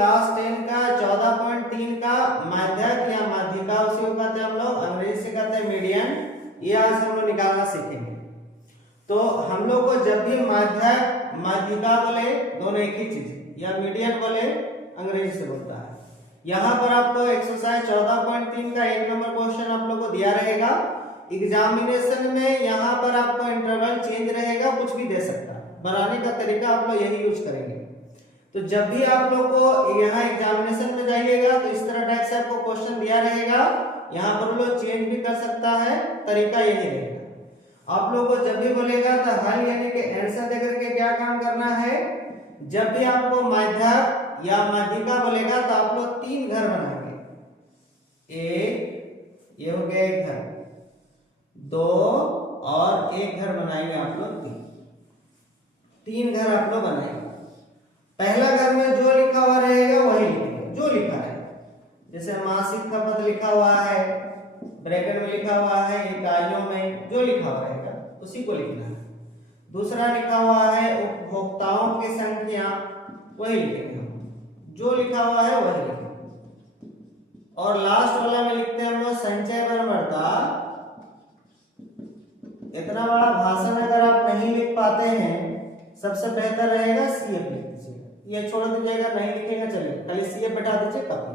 Class 10 का 14.3 का माध्यक या माध्यिका, उसी को कहते हैं हम लोग, अंग्रेजी से कहते हैं मीडियन। ये आज हम लोग निकालना सीखेंगे। तो हम लोग को जब भी माध्यक माध्यिका बोले दोनों एक ही चीज, या मीडियन बोले अंग्रेजी से बोलता है। यहाँ पर आपको एक्सरसाइज 14.3 का 1 नंबर क्वेश्चन आप लोग को दिया रहेगा। एग्जामिनेशन में यहाँ पर आपको इंटरवल चेंज रहेगा, कुछ भी दे सकता है, बनाने का तरीका आप लोग यही यूज करेंगे। तो जब भी आप लोग को यहाँ एग्जामिनेशन में जाइएगा तो इस तरह टाइप से आपको क्वेश्चन दिया रहेगा, यहाँ पर लोग चेंज भी कर सकता है, तरीका यही रहेगा। आप लोग को जब भी बोलेगा तो हल यानी कि आंसर देकर के क्या काम करना है, जब भी आपको माध्यक या माध्यिका बोलेगा तो आप लोग 3 घर बनाएंगे। एक, ये हो गया एक घर, 2 और एक घर बनाएंगे आप लोग 3 घर आप लोग बनाएंगे। पहला घर में जो लिखा हुआ रहेगा वही लिखेंगे, जो लिखा है। जैसे मासिक खपत लिखा हुआ है, ब्रैकेट में लिखा हुआ है, इकाइयों में जो लिखा हुआ रहेगा उसी को लिखना है। दूसरा लिखा हुआ है उपभोक्ताओं की संख्या, वही लिखेंगे हम, जो लिखा हुआ है वही लिखेंगे। और लास्ट वाला में लिखते हैं हम लोग संचय बर्बरता। इतना बड़ा भाषण अगर आप नहीं लिख पाते हैं, सबसे बेहतर रहेगा सीएफ लिख दीजिएगा, ये छोड़ दीजिएगा, नहीं लिखेगा चलिए, खाली सीएफ बैठा दीजिए कॉपी।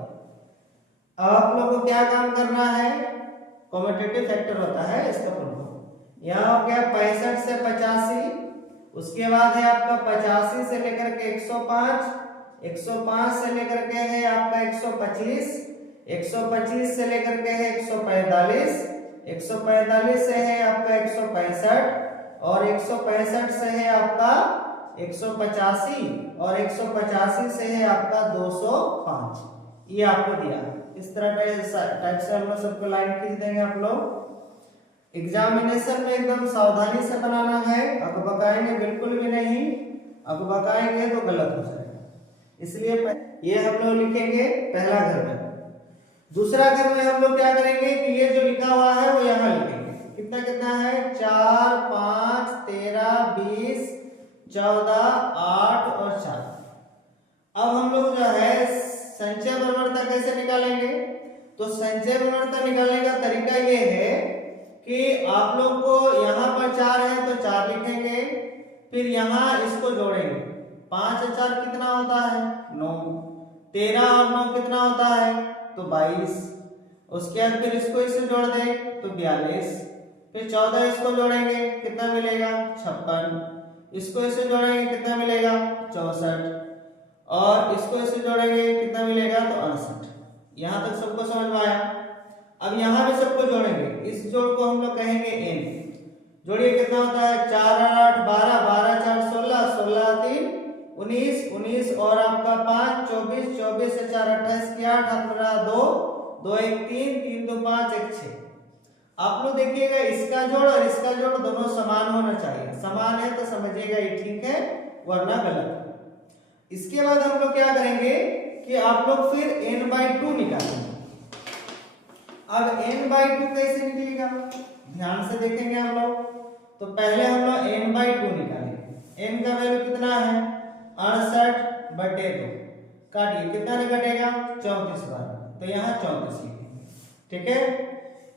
अब आप लोग को क्या काम करना है, कम्यूटेटिव फैक्टर होता है इसका प्रभाव। यहाँ हो गया 65 से 85, उसके बाद है आपका 85 से लेकर के 105, 105 से लेकर के है आपका 125, 125 से लेकर के है 145, 145 से है आपका 165 और 165 से है आपका 185 और 185 से है आपका 205। ये आपको दिया है। इस तरह टाइप से हम लोग सबको लाइन खींच देंगे। आप लोग एग्जामिनेशन में एकदम सावधानी से बनाना है, अकबकाएंगे बिल्कुल भी नहीं, अकबकाएंगे तो गलत हो जाएगा। इसलिए ये हम लोग लिखेंगे पहला घर में। दूसरा घर में हम लोग क्या करेंगे कि ये जो लिखा हुआ है वो यहाँ लिखेंगे। कितना कितना है, 4, 5, 13, 20, 14, 8 और 4। अब हम लोग जो है संचय बर्बरता कैसे निकालेंगे, तो संचय बर्बरता निकालने का तरीका ये है कि आप लोग को यहाँ पर 4 है तो 4 लिखेंगे, फिर यहाँ इसको जोड़ेंगे। 5 और 4 कितना होता है, 9, 13 और 9 कितना होता है, तो 22। उसके बाद फिर इसको इससे जोड़ दें तो 42, फिर 14 इसको जोड़ेंगे कितना मिलेगा, 56, इसको इससे जोड़ेंगे कितना मिलेगा, 64 और इसको इससे जोड़ेंगे कितना मिलेगा, तो 68। यहाँ तक सबको समझ में आया। अब यहाँ भी सबको जोड़ेंगे, इस जोड़ को हम लोग कहेंगे n। जोड़िए कितना होता है, 4 और 8 12, 12 4 16, 16 3 19, 19 और आपका 5 24, 24 से 4 28 की 8, हाथ में 2 2 1 3, 3 2 5 1 6। आप लोग देखिएगा इसका जोड़ और इसका जोड़ दोनों समान होना चाहिए, समान है तो समझिएगा ये ठीक है, वरना गलत। इसके बाद हम लोग क्या करेंगे कि आप लोग फिर n/2 निकालेंगे। अब n/2 कैसे निकलेगा, ध्यान से देखेंगे हम लोग। तो पहले हम लोग n/2 निकालेंगे। n का वैल्यू कितना है, 68/2, काटिए कितना निकलेगा, 34 बार, तो यहाँ 34 लिखेंगे, ठीक है।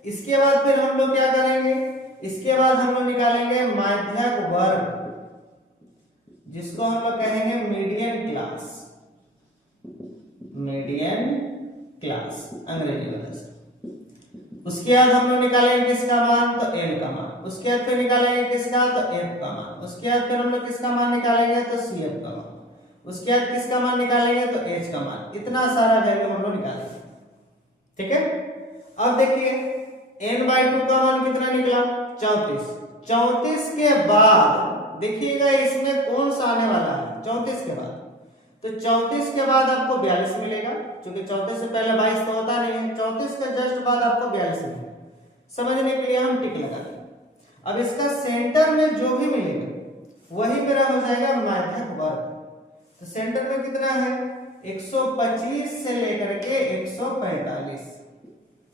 इसके बाद फिर हम लोग क्या करेंगे, इसके बाद हम लोग निकालेंगे माध्यक वर्ग, जिसको हम लोग कहेंगे मीडियन क्लास, मीडियन क्लास अंग्रेजी वाला से। उसके बाद हम लोग निकालेंगे किसका मान, तो n का मान। उसके बाद फिर निकालेंगे किसका, तो f का मान। उसके बाद फिर हम लोग किसका मान निकालेंगे, तो cf का मान। उसके बाद किसका मान निकालेंगे, तो h का मान। इतना सारा वैल्यू हम लोग निकालेंगे, ठीक है। अब देखिए n/2 का मान कितना निकला, 34। 34 के बाद देखिएगा इसमें कौन सा आने वाला है, 34 के बाद, तो 34 के बाद आपको 42 मिलेगा, क्योंकि 34 से पहले 22 तो होता नहीं है। 34 के जस्ट बाद आपको 42 मिलेगा। समझने के लिए हम टिक लगा देंगे। अब इसका सेंटर में जो भी मिलेगा वही मेरा हो जाएगा माध्यक वर्ग। तो सेंटर में कितना है, 125 से लेकर के 145,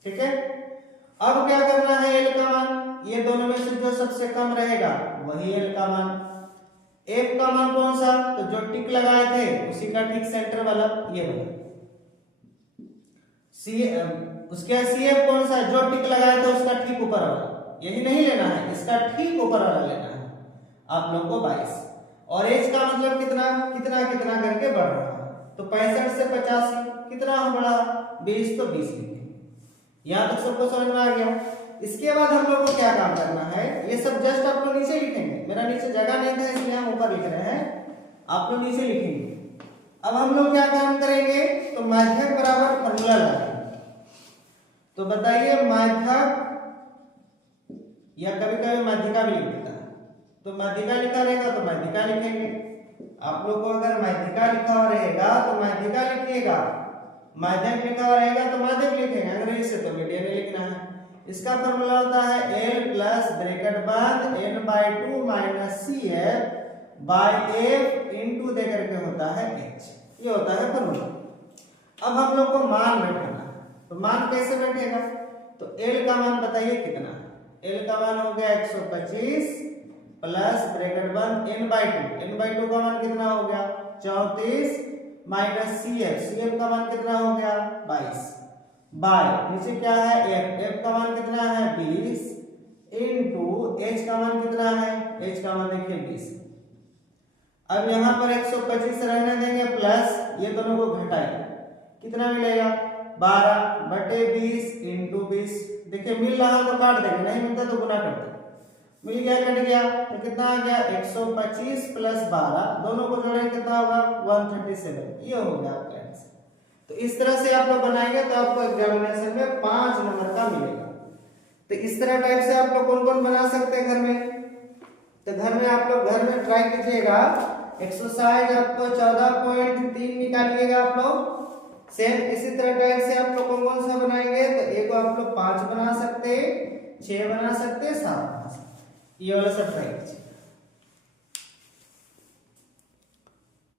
ठीक है। अब क्या करना है, l का मान, ये दोनों में से जो सबसे कम रहेगा वही l का मान। एफ का मान कौन सा, तो जो टिक लगाए थे उसी का ठीक सेंटर वाला ये वाला। सी उसके बाद सी एफ कौन सा, जो टिक लगाए थे उसका ठीक ऊपर वाला, यही नहीं लेना है, इसका ठीक ऊपर वाला लेना है आप लोग को 22। और एज का मतलब कितना कितना कितना करके बढ़ रहा है, तो 65 से 85 कितना बढ़ा 20, तो 20 लिखेंगे। यहाँ तक सबको समझ में आ गया। इसके बाद हम लोग को क्या काम करना है, ये सब जस्ट आप लोग नीचे लिखेंगे, मेरा नीचे जगह नहीं था इसलिए हम ऊपर लिख रहे हैं, आप लोग नीचे लिखेंगे। अब हम लोग क्या काम करेंगे, तो माध्यक बराबर फॉर्मूला लगाएंगे। तो बताइए माध्यक, या कभी कभी माध्यिका भी लिख देता है, तो माध्यिका लिखा रहेगा तो माध्यिका लिखेंगे। आप लोग को अगर माध्यिका लिखा हुआ रहेगा तो माध्यिका लिखिएगा, माध्यक लिखा हुआ रहेगा तो माध्यक लिखेंगे, अंग्रेजी से तो मीडियम में लिखना है। इसका फॉर्मूला होता है L प्लस ब्रैकेट बंद n/2 minus C F by F into दे करके होता है h, ये होता है फॉर्मूला। अब हम लोग को मान बैठाना है, तो मान कैसे बैठेगा, तो L का मान बताइए कितना है, L का मान हो गया 125 प्लस ब्रैकेट बंद n/2 का मान कितना हो गया 34 माइनस सी एफ का मान कितना हो गया 22 बाय नीचे क्या है f का मान कितना है 20 इनटू h का मान कितना है, h का मान देखिए 20। अब यहाँ पर 125 रहने देंगे प्लस ये दोनों को घटाएंगे, कितना मिलेगा 12/20 इनटू 20। देखिए मिल रहा तो काट देंगे, नहीं मिलता तो गुना कर देंगे। मिल गया कट गया तो कितना आ गया 125 प्लस 12, दोनों को जोड़ेंगे कितना होगा 137, ये हो गया आपका आंसर। तो इस तरह से आप लोग बनाएंगे तो आपको एग्जामिनेशन में 5 नंबर का मिलेगा। तो इस तरह टाइप से आप लोग कौन कौन बना सकते हैं घर में, तो घर में आप लोग घर में ट्राई कीजिएगा। एक्सरसाइज आपको 14.3 निकालिएगा आप लोग। सेम इसी तरह टाइप से आप लोग कौन कौन सा बनाएंगे, तो एक आप लोग 5 बना सकते हैं, 6 बना सकते हैं, 7 बना सकते हैं, ये वाला सब ट्राई कीजिए।